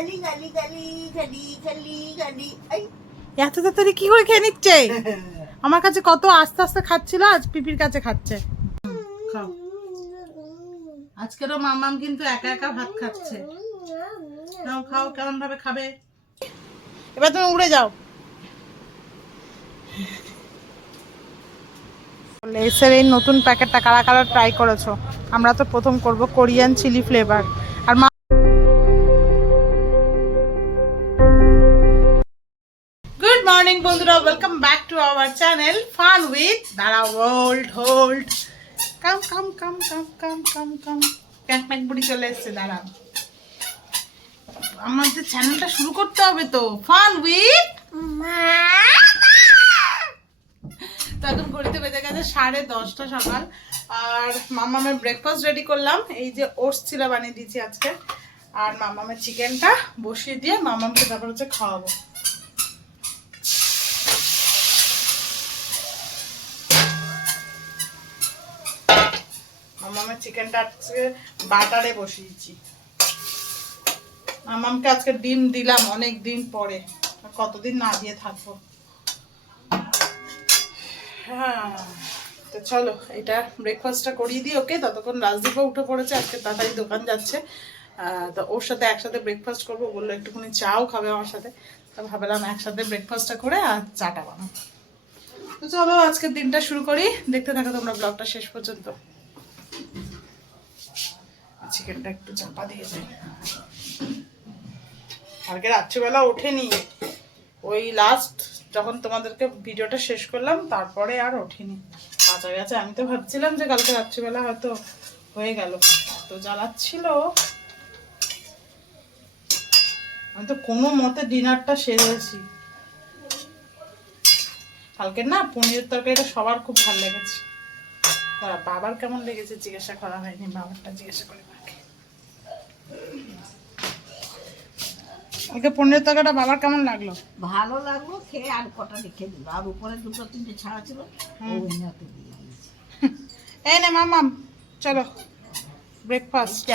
গালি গালি গালি গালি গালি গালি। এত তাড়াতাড়ি কি করে খেয়ে নিচ্ছে? আমার কাছে কত আস্তে আস্তে খাচ্ছিল, আজ পিপির কাছে খাচ্ছে। খাও। আজকেরও মামাম কিন্তু একা একা ভাত খাচ্ছে। নাও খাও, কেমন ভাবে খাবে। এবার তুমি উড়ে যাও। লেসের এই নতুন প্যাকেটটা কারা কারা ট্রাই করেছো? আমরা তো প্রথম করব কোরিয়ান চিলি ফ্লেভার। আর গুড মর্নিং বন্ধুরা, welcome back to our channel fun with দাঁড়া ওয়ার্ল্ড হোল্ড। কাম কাম কাম কাম কাম কাম কাম ক্যাক ম্যাক বুড়ি চলে এসছে। দাঁড়া, আমাদের চ্যানেলটা শুরু করতে হবে তো। ফান উইথ তখন ঘড়িতে বেজে গেছে 10:30 সকাল। আর মামামের ব্রেকফাস্ট রেডি করলাম। এই যে ওটস চিলা বানিয়ে দিয়েছি আজকে। আর মামামের চিকেনটা বসিয়ে দিয়ে মামামকে তারপর হচ্ছে খাওয়াবো। মামামের চিকেনটা আজকে বাটারে বসিয়েছি। মামামকে আজকে ডিম দিলাম অনেক দিন পরে, কতদিন না দিয়ে থাকবো। হ্যাঁ, তো চলো এটা ব্রেকফাস্টটা করিয়ে দিই ওকে। ততক্ষণ রাজদীপও উঠে পড়েছে, আজকে তাড়াতাড়ি দোকান যাচ্ছে। তো ওর সাথে একসাথে ব্রেকফাস্ট করবো বললো, একটুখানি চাও খাবে আমার সাথে। তো ভাবলাম একসাথে ব্রেকফাস্টটা করে আর চাটা বানাবো। তো চলো আজকের দিনটা শুরু করি, দেখতে থাকো তোমরা ব্লগটা শেষ পর্যন্ত। চিকেনটা একটু চাপা দিয়ে যাই। কালকে রাত্রিবেলা ওঠেনি, ওই লাস্ট যখন তোমাদেরকে ভিডিওটা শেষ করলাম তারপরে আর ওঠেনি, কাঁচা গেছে। আমি তো ভাবছিলাম যে কালকে রাত্রিবেলা হয়তো হয়ে গেল, তো জ্বালাচ্ছিল। আমি তো কোনো মতে ডিনারটা সেরেছি। কালকে না পনিরের তরকারিটা সবার খুব ভালো লেগেছে। বাবার কেমন লেগেছে জিজ্ঞাসা করা হয়নি, বাবারটা জিজ্ঞাসা করে মাকে। ওকে পনিরের তরকারিটা বাবার কেমন লাগলো? ভালো লাগলো খেয়ে। আর কটা রেখে দিল, আর উপরে দুটো তিনটে ছাড়া ছিল। এই নে মামাম, চলো ব্রেকফাস্ট।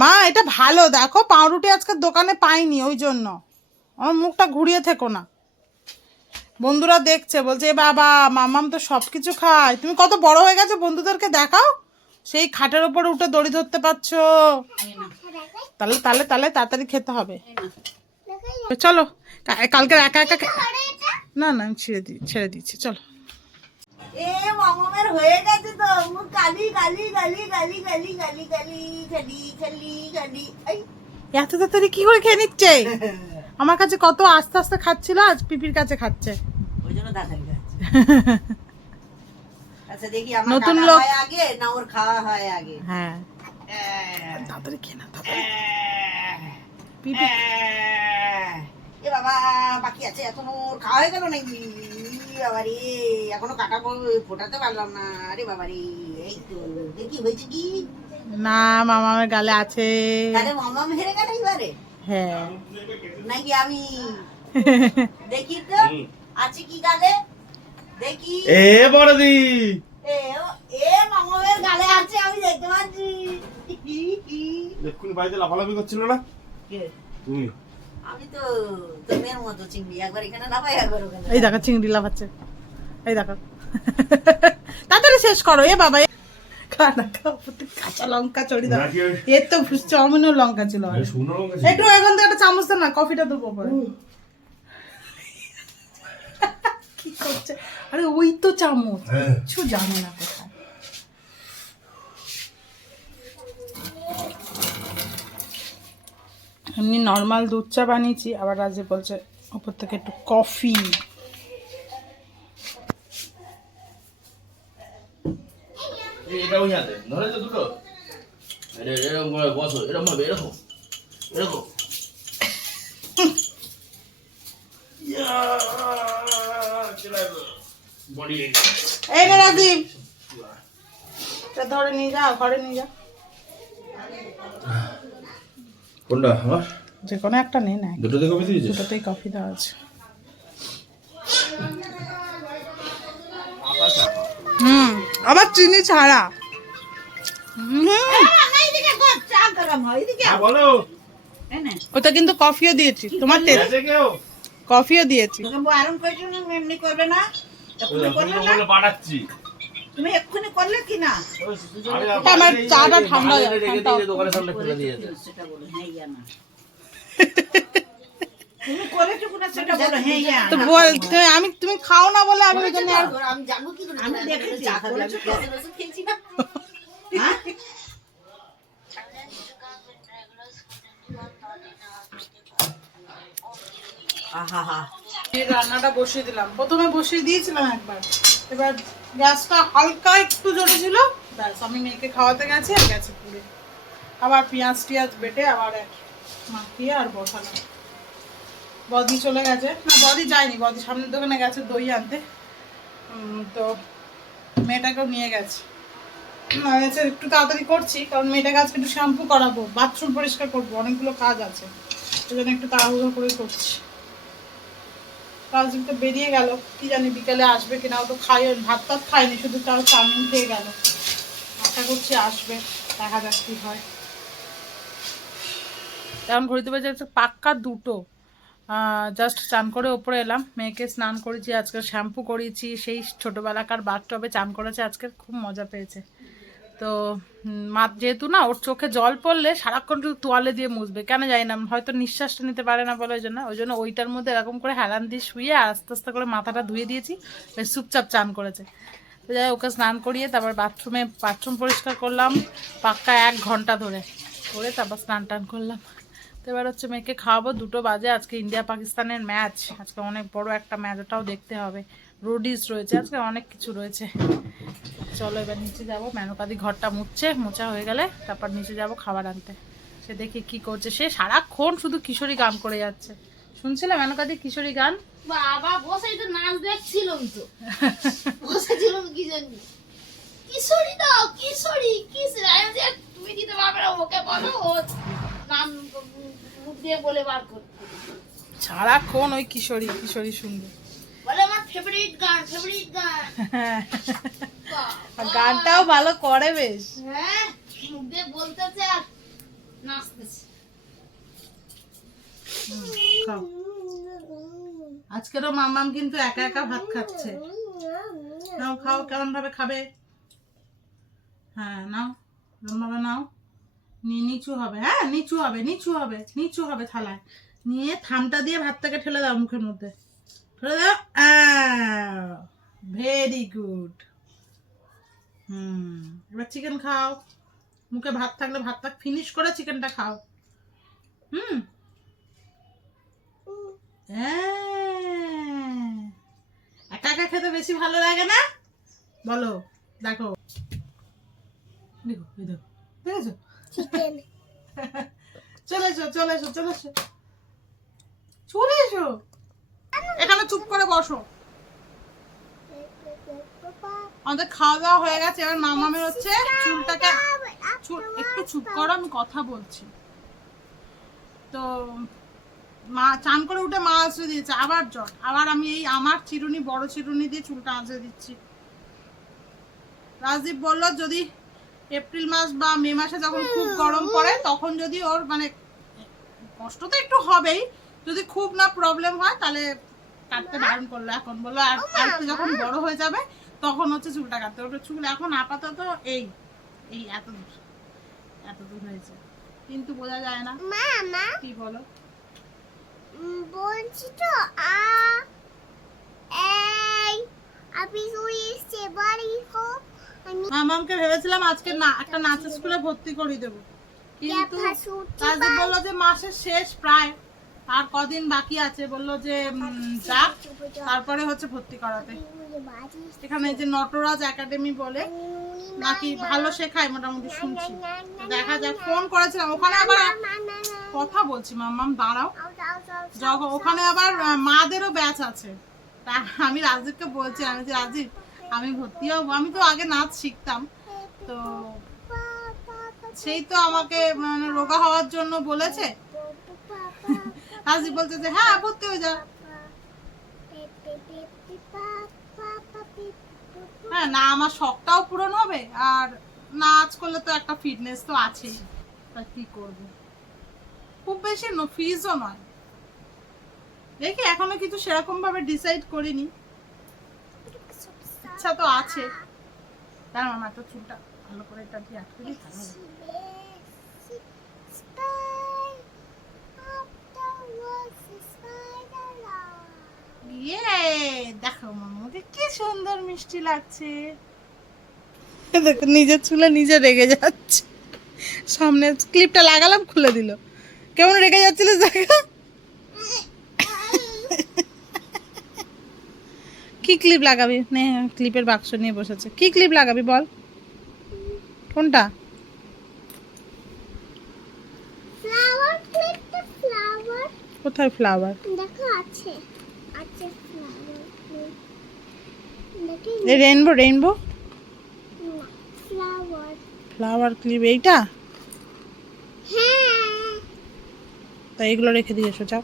মা এটা ভালো, দেখো পাউরুটি আজকে দোকানে পাইনি, ওই জন্য আমার মুখটা ঘুরিয়ে থেকো না। বন্ধুরা দেখছে, বলছে এ বাবা মামাম তো সবকিছু খায়, তুমি কত বড় হয়ে গেছো বন্ধুদেরকে দেখাও। সেই খাটের ওপরে উঠে দড়ি ধরতে পারছো। তাহলে তাহলে তাহলে তাড়াতাড়ি খেতে হবে। চলো কালকে একা একা না না আমি ছেড়ে দিচ্ছি। চলো এ মামামের হয়ে গেছে তো মুখ গালি গালি গালি গালি গালি গালি গালি গালি গালি গালি। এত তাড়াতাড়ি কি করে খেয়ে নিচ্ছে? আমার কাছে কত আস্তে আস্তে খাচ্ছিল, আজ পিপির কাছে খাচ্ছে। ওই জন্য তাড়াতাড়ি খাচ্ছে। আচ্ছা দেখি আমার নতুন কাটা লোক হয় আগে না ওর খাওয়া হয় আগে? হ্যাঁ তাড়াতাড়ি খেয়ে না, তাড়াতাড়ি। পিপি এ বাবা বাকি আছে এখনো, ওর খাওয়া হয়ে গেল নাকি? বাবা রে, এখনো কাটা ফোটাতে পারলাম না। আরে বাবা রে, এই তো দেখি হয়েছে কি না, মামামের গালে আছে। তাহলে মামাম হেরে গেল এবারে। হ্যাঁ নাকি আমি দেখি তো আছে কি গালে, দেখি। এ বড়দি, এ মামামের গালে আছে, আমি দেখতে পাচ্ছি। এক্ষুনি বাড়িতে লাফালাফি করছিল না তুমি? আমি তো মেয়ের মতো চিংড়ি, একবার এখানে লাফাই একবার ওখানে। এই দেখো চিংড়ি লাফাচ্ছে, এই দেখো। তাড়াতাড়ি শেষ করো। এ বাবা কাঁচা লঙ্কা চড়ি দাও। এর তো চাউমিনের লঙ্কা ছিল। একটু এখান থেকে একটা চামচ দাও না, কফিটা দেবো পরে। কি করছে? আরে ওই তো চামচ, কিছু জানে না কোথায়। এমনি নর্মাল দুধ চা বানিয়েছি, আবার রাজে বলছে ওপর থেকে একটু কফি। এটা ওই হাতে ধরে তো দুটো, এরকম করে বসো, এরকম ভাবে, এরকম এরকম। এই রে রাজীব, এটা ধরে নিয়ে যা, ঘরে নিয়ে যা। কোনটা আমার? যে কোনো একটা নে না, দুটোতে কফি দিয়েছিস? দুটোতেই কফি দেওয়া আছে। আবার চিনি ছাড়া। চা গরম হয় এদিকে হ্যাঁ বলো এই নে ওটা কিন্তু কফিও দিয়েছি তোমার আছে কেউ কফিও দিয়েছি। তোকে বারণ করেছো না এমনি করবে না এক্ষুনি করলে না বলে পাঠাচ্ছি তুমি এক্ষুনি করলে কি না আমার চাটা ঠান্ডা হয়ে রেখে যাবে। দিয়ে দোকানের সামনে ফেলে দিয়েছে সেটা বলো হ্যাঁ ইয়া না তুমি করেছো কিনা সেটা বলো হ্যাঁ ইয়া তো বলতে আমি তুমি খাও না বলে আমি ওই জন্য আর আমি জানবো কি করে আমি দেখেছি করেছো তো খেয়েছি না হ্যাঁ আহা এই রান্নাটা বসিয়ে দিলাম, প্রথমে বসিয়ে দিয়েছিলাম একবার, এবার গ্যাসটা হালকা একটু জোরে ছিল, ব্যাস আমি মেয়েকে খাওয়াতে গেছি আর গেছে পুড়ে। আবার পেঁয়াজ টিয়াজ বেটে আবার মাখিয়ে আর বসালাম। বদি চলে গেছে, না বদি যায়নি, বদি সামনের দোকানে গেছে দই আনতে, তো মেয়েটাকেও নিয়ে গেছে। একটু তাড়াতাড়ি করছি কারণ মেয়েটাকে আজকে একটু শ্যাম্পু করাবো, বাথরুম পরিষ্কার করবো, অনেকগুলো কাজ আছে, সেজন্য একটু তাড়াহুড়ো করে করছি। রাজদীপ তো বেরিয়ে গেল, কি জানি বিকালে আসবে কিনা, ও তো ভাত টাত খায়নি, শুধু তার চাউমিন খেয়ে গেল। আশা করছি আসবে, দেখা যাক কি হয়। তেমন ঘড়িতে বাজে একটা পাক্কা 2টো। জাস্ট চান করে ওপরে এলাম, মেয়েকে স্নান করেছি, আজকে শ্যাম্পু করিয়েছি, সেই ছোটোবেলাকার বাথটবে চান করেছে, আজকে খুব মজা পেয়েছে। তো মা যেহেতু না ওর চোখে জল পড়লে সারাক্ষণ শুধু তোয়ালে দিয়ে মুছবে, কেন জানি না, হয়তো নিঃশ্বাসটা নিতে পারে না বলে, ওই জন্য ওইটার মধ্যে এরকম করে হেলান দিয়ে শুয়ে আস্তে আস্তে করে মাথাটা ধুয়ে দিয়েছি, বেশ চুপচাপ চান করেছে। তো যাই ওকে স্নান করিয়ে তারপর বাথরুম পরিষ্কার করলাম পাক্কা 1 ঘন্টা ধরে করে, তারপর স্নান টান করলাম। তো এবার হচ্ছে মেয়েকে খাওয়াবো, 2টো বাজে, আজকে ইন্ডিয়া পাকিস্তানের ম্যাচ, আজকে অনেক বড় একটা ম্যাচ, ওটাও দেখতে হবে, রোডিস রয়েছে, আজকে অনেক কিছু রয়েছে। চলো এবার নিচে যাবো, মেনকাদি ঘরটা মোছা হয়ে গেলে তারপর নিচে যাব খাবার আনতে। সে দেখি কি করছে, সে সারাক্ষণ শুধু কিশোরী গান করে যাচ্ছে। শুনছিলে মেনকাদি কিশোরী গান? বাবা বসেই তো নাচ দেখছিলাম তো বসেছিলাম কি জানি কিশোরী দাও কিশোরী কিশোরী আমি যে তুমি দিতে পারবে না ওকে বলো ও নাম মুখ দিয়ে বলে বার করতে সারাক্ষণ ওই কিশোরী শুনবে, বলে আমার ফেভারিট গান আর গানটাও ভালো করে বেশ। হ্যাঁ মুখ দিয়ে বলতেছে আর নাচতেছে। খাও। আজকেরও মামাম কিন্তু একা একা ভাত খাচ্ছে। নাও খাও, কেমন ভাবে খাবে? হ্যাঁ নাও, ভাবে নাও, নিচু হবে, হ্যাঁ নিচু হবে থালায়, নিয়ে থামটা দিয়ে ভাতটাকে ঠেলে দাও মুখের মধ্যে, ঠেলে দাও, ভেরি গুড। এবার চিকেন খাও, মুখে ভাত থাকলে ভাতটা ফিনিশ করে চিকেনটা খাও। একা একা খেতে বেশি ভালো লাগে না বলো? দেখো দেখেছো, চলে এসো এখানে, চুপ করে বসো। আমাদের খাওয়া দাওয়া হয়ে গেছে, এবার মামামের হচ্ছে চুলটাকে, একটু চুপ করো, আমি কথা বলছি। তো মা চান করে উঠে মা আঁচড়ে দিয়েছে, আবার জ্বর, আবার আমি এই আমার চিরুনি, বড় চিরুনি দিয়ে চুলটা আঁচড়ে দিচ্ছি। রাজদীপ বললো যদি এপ্রিল মাস বা মে মাসে যখন খুব গরম পড়ে তখন যদি ওর মানে কষ্ট তো একটু হবেই, যদি খুব না প্রবলেম হয় তাহলে কাটতে বারণ করলো। এখন বললো আর একটু যখন বড় হয়ে যাবে তখন হচ্ছে চুলটা কাটতে। ওটা চুল এখন আপাতত এই এত দূর হয়েছে, কিন্তু বোঝা যায় না। মামা কি বলো? বলছি তো এই আপনি শুয়েছে বাড়ি হো মামামকে ভেবেছিলাম আজকে না একটা নাচের স্কুলে ভর্তি করে দেবো, কিন্তু রাজদীপ বললো যে মাসের শেষ প্রায়, আর কদিন বাকি আছে, বললো যে যাক তারপরে হচ্ছে ভর্তি করাতে। এখানে যে নটরাজ একাডেমি বলে নাকি ভালো শেখায় মোটামুটি শুনছি, তো দেখা যাক। ফোন করেছিলাম, ওখানে আবার কথা বলছি, মাম্মাম দাঁড়াও, ওখানে আবার মাদেরও ব্যাচ আছে। তা আমি রাজদীপকে বলছি, আমি যে রাজদীপ আমি ভর্তি হবো, আমি তো আগে নাচ শিখতাম, তো সেই তো আমাকে মানে রোগা হওয়ার জন্য বলেছে। রাজদীপ বলছে যে হ্যাঁ ভর্তি হয়ে যা। হ্যাঁ না, আমার শখটাও পূরণ হবে, আর নাচ করলে তো একটা ফিটনেস তো আছেই, তা কি করবো, খুব বেশি ফিজও নয়। দেখি এখনো কিছু সেরকম ভাবে ডিসাইড করিনি, ইচ্ছা তো আছে। তার মামা তো চুলটা ভালো করে এটা দিয়ে আটকে দিই, ভালো হবে। ইয়ে, দেখো মামাকে কি সুন্দর মিষ্টি লাগছে। দেখো নিজের চুলে নিজে রেগে যাচ্ছে, সামনে ক্লিপটা লাগালাম খুলে দিল, কেমন রেগে যাচ্ছিল দেখো। কি ক্লিপ লাগাবি? নে ক্লিপের বাক্স নিয়ে বসেছে, কি ক্লিপ লাগাবি বল, কোনটা? ফ্লাওয়ার ক্লিপটা, ফ্লাওয়ার কোথায় ফ্লাওয়ার? দেখো আছে, আছে ফ্লাওয়ার ক্লিপ। দেখি এই rainbow, rainbow flower. Flower clip এইটা? হ্যাঁ, তা এগুলো রেখে দিয়েছো, যাও।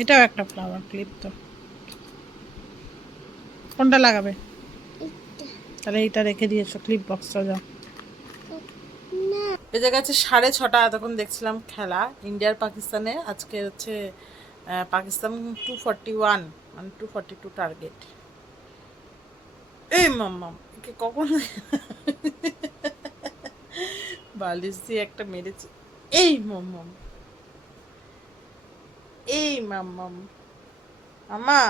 এটাও একটা ফ্লাওয়ার ক্লিপ, তো কোনটা লাগাবে? তাহলে এইটা রেখে দিয়েছো ক্লিপ বক্সটা, যাও। না বেজে গেছে 6:30, এতক্ষণ দেখছিলাম খেলা ইন্ডিয়ার পাকিস্তানে। আজকে হচ্ছে পাকিস্তান 241, মানে 242 টার্গেট। এই মাম্মাম একে কখন বালিশ দিয়ে একটা মেরেছে। এই মাম্মাম, এই মাম্মাম, মাম্মা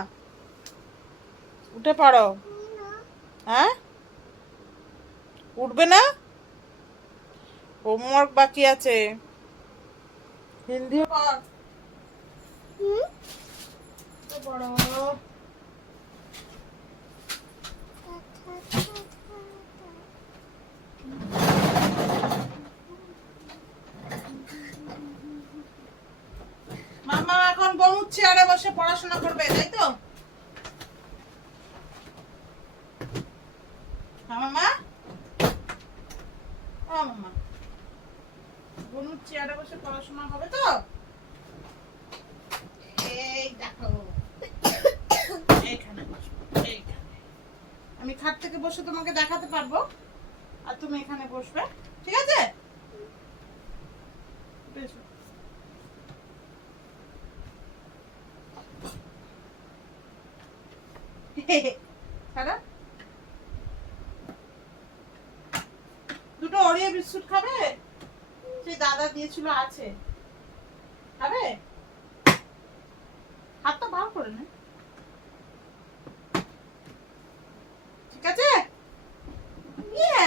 উঠে পড়ো। হ্যাঁ, উঠবে না, হোমওয়ার্ক বাকি আছে, হিন্দিও পড়। পড়ো। মামা এখন বমুর চেয়ারে বসে পড়াশোনা করবে, তাই তো? মামা, ও মামা, বমুর চেয়ারে বসে পড়াশোনা হবে তো? এই দেখো, এইখানে বসো, এইখানে। আমি খাট থেকে বসে তোমাকে দেখাতে পারবো, আর তুমি এখানে বসবে, ঠিক আছে? বেশ। ছাড়া দুটো ওরিও বিস্কুট খাবে? সেই দাদা দিয়েছিল, আছে, খাবে? হাতটা ভালো করে নে, ঠিক আছে? ইয়ে,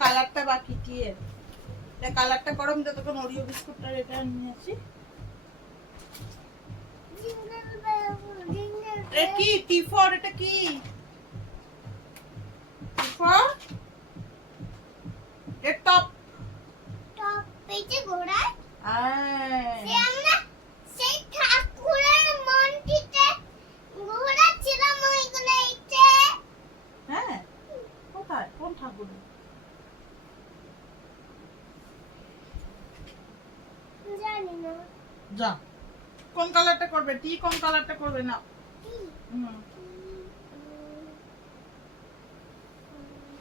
কালারটা বাকি কি এর? এটা কালারটা করো, আমি ততক্ষণ ওরিও বিস্কুটটা এটা নিয়ে আসি। এটা কি টি4? এটা কি টি4? এর টপ টপ পেজে ঘোড়া, আয়, সে আমরা সেই ঠাকুরের মন্দিরে ঘোড়া ছিলাম, ওইগুলো এইতে। হ্যাঁ, কোথায়, কোন ঠাকুর? জানি না যা, কোন কালারটা করবে? টি কোন কালারটা করবে না?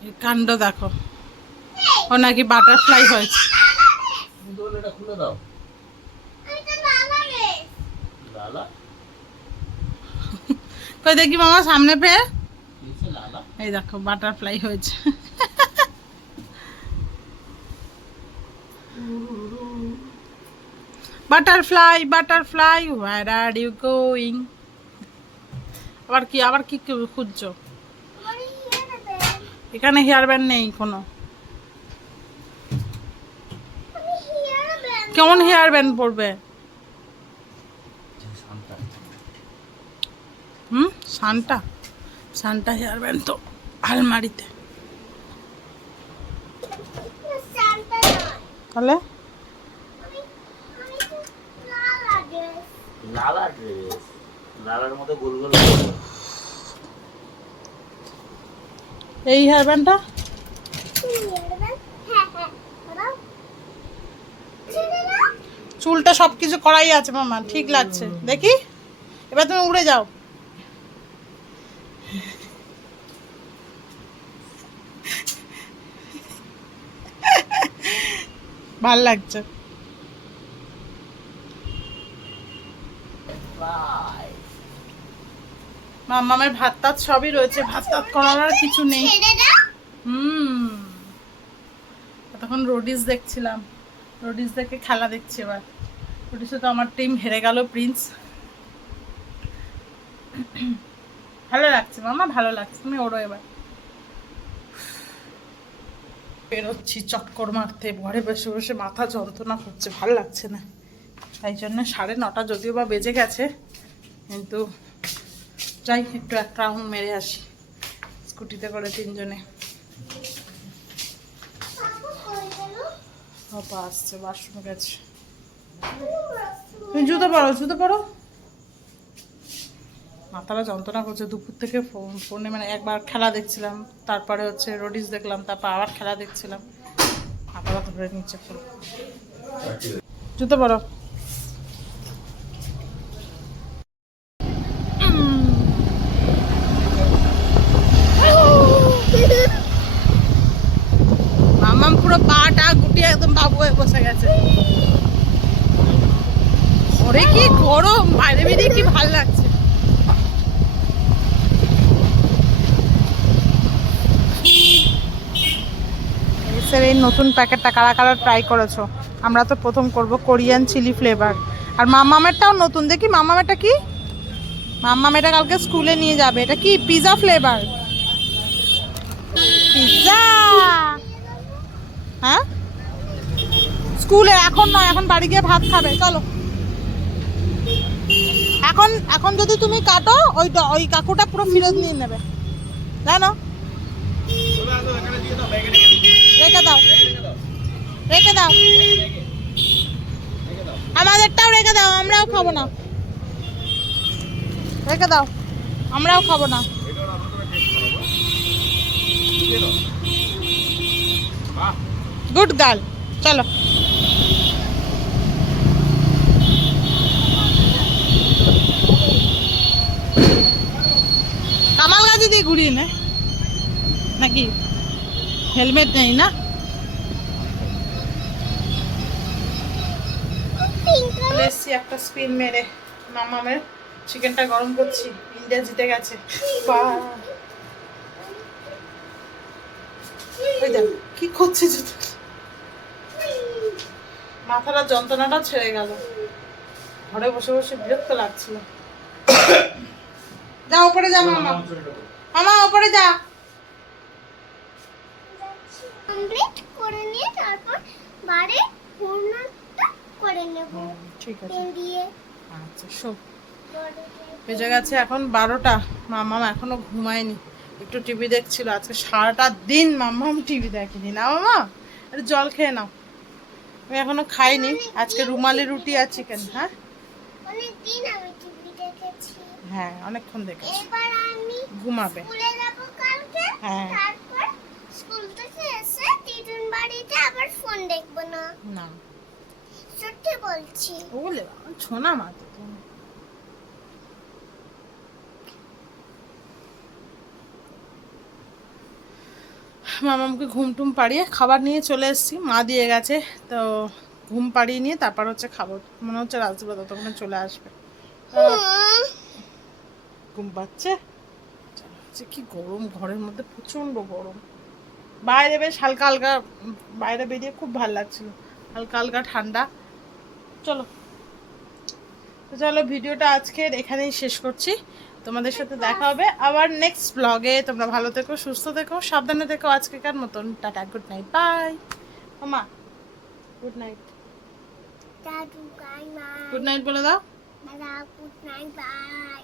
এই কাণ্ড দেখো, ও নাকি বাটারফ্লাই হয়েছে। এটা খুলে দাও। এটা লালা রে, লালা কই দেখি মামা, সামনে পেয়ে। কিছে লালা? এই দেখো বাটারফ্লাই হয়েছে। Butterfly, butterfly, where are you going? আবার কি, আবার কি খুঁজছো? আমার হিয়ার ব্যান্ড, এখানে হেয়ার ব্যান্ড নেই কোনো। আমি হিয়ার ব্যান্ড। কেমন হেয়ার ব্যান্ড পরবে? শান্তা। সান্টা, সান্টা হেয়ার ব্যান্ড তো আলমারিতে। শান্তা নয়, তাহলে আমি তো লালা ড্রেস। লালা ড্রেস, লালার মধ্যে গোল গোল। এই হেয়ার ব্যান্ডটা হিয়ার ব্যান্ড, হ্যাঁ হ্যাঁ, দাও। চুলটা সবকিছু করাই আছে মামা, ঠিক লাগছে দেখি। এবার তুমি উড়ে যাও। ভাল লাগছে। মামামের ভাত টাত সবই রয়েছে, ভাত টাত করার আর কিছু নেই। তখন রোডিস দেখছিলাম, রোডিস দেখে খেলা দেখছি। এবার রোডিসে তো আমার টিম হেরে গেল, প্রিন্স। ভালো লাগছে মামা, ভালো লাগছে। তুমি ওড়ো এবার। বেরোচ্ছি চক্কর মারতে, ঘরে বসে বসে মাথা যন্ত্রণা করছে, ভালো লাগছে না। তাই জন্য 9:30 যদিও বা বেজে গেছে, কিন্তু যাই একটু এক রাউন্ড মেরে আসি স্কুটিতে করে 3 জনে। বাবা আসছে, বাথরুমে গেছে। তুমি জুতো পরো, জুতো পরো। মাথাটা যন্ত্রণা করছে দুপুর থেকে। ফোনে মানে একবার খেলা দেখছিলাম, তারপরে হচ্ছে রোডিস দেখলাম, তারপর আবার খেলা দেখছিলাম। মাথাটা ধরে নিচ্ছে পুরো। জুতো পরো। মামাম পুরো পাটা গুটিয়ে একদম বাবু হয়ে বসে গেছে। ঘরে কি গরম, বাইরে বেরিয়ে কি ভালো লাগছে। এই নতুন প্যাকেটটা কারা কারা ট্রাই করেছো? আমরা তো প্রথম করব, কোরিয়ান চিলি ফ্লেভার। আর মামামেরটাও নতুন, দেখি মামামেরটা কি। মাম্মাম এটা কালকে স্কুলে নিয়ে যাবে। এটা কি পিজা ফ্লেভার? পিজা? হ্যাঁ, স্কুলে এখন নয়, এখন বাড়ি গিয়ে ভাত খাবে। চলো, এখন এখন যদি তুমি কাটো, ওই কাকুটা পুরো ফেরত নিয়ে নেবে, জানো। রেখে দাও, রেখে দাও, আমাদেরটাও রেখে দাও, আমরাও খাবো না। রেখে দাও, আমরাও খাবো না। Good girl. চলো, কামাল গাছি দিয়ে ঘুরিয়ে নে নাকি? হেলমেট নেই না? এসছি একটা স্পিন মেরে। মামামের চিকেনটা গরম করছি। ইন্ডিয়া জিতে গেছে। কি করছে? মাথাটা যন্ত্রণাটা ছেড়ে গেল। ঘরে বসে বসে বিরক্ত লাগছিল। যা উপরে যা মামা, মামা উপরে যা। কমপ্লিট করে নিয়ে তারপর বারে পূর্ণটা করে নেব। ঠিক আছে, পেন দিয়ে। আচ্ছা শো। বেজে গেছে এখন 12টা। মাম্মাম এখনো ঘুমায়নি, একটু টিভি দেখছিল। আজকে সারাটা দিন মাম্মাম টিভি দেখেনি না। মামা একটু জল খেয়ে নাও। আমি এখনো খাইনি। আজকে রুমালি রুটি আর চিকেন। হ্যাঁ, অনেক দিন আমি টিভি দেখেছি। হ্যাঁ অনেকক্ষণ দেখেছি। এবার আমি ঘুমাবে। স্কুলে যাব কালকে। হ্যাঁ। তারপর স্কুল থেকে এসে টিটুন বাড়িতে আবার ফোন দেখবো না। না, সত্যি বলছি। বলে ছোনা মা তো তুমি। মামামকে ঘুম টুম পাড়িয়ে খাবার নিয়ে চলে এসেছি। মা দিয়ে গেছে, তো ঘুম পাড়িয়ে নিয়ে তারপর হচ্ছে খাবো। মনে হচ্ছে রাজদীপা ততক্ষণে চলে আসবে। ঘুম পাচ্ছে। কি গরম ঘরের মধ্যে, প্রচন্ড গরম। বাইরে বেশ হালকা হালকা, বাইরে বেরিয়ে খুব ভালো লাগছিল, হালকা হালকা ঠান্ডা। চলো, তো চলো ভিডিওটা আজকের এখানেই শেষ করছি। তোমাদের সাথে দেখা হবে আবার নেক্সট ব্লগে। তোমরা ভালো থেকো, সুস্থ থেকো, সাবধানে থেকো। আজকেকার মতন টাটা, গুড নাইট, বাই। মামা গুড নাইট, দাদু বাই বাই। গুড নাইট বলে দাও। দাদা গুড নাইট বাই।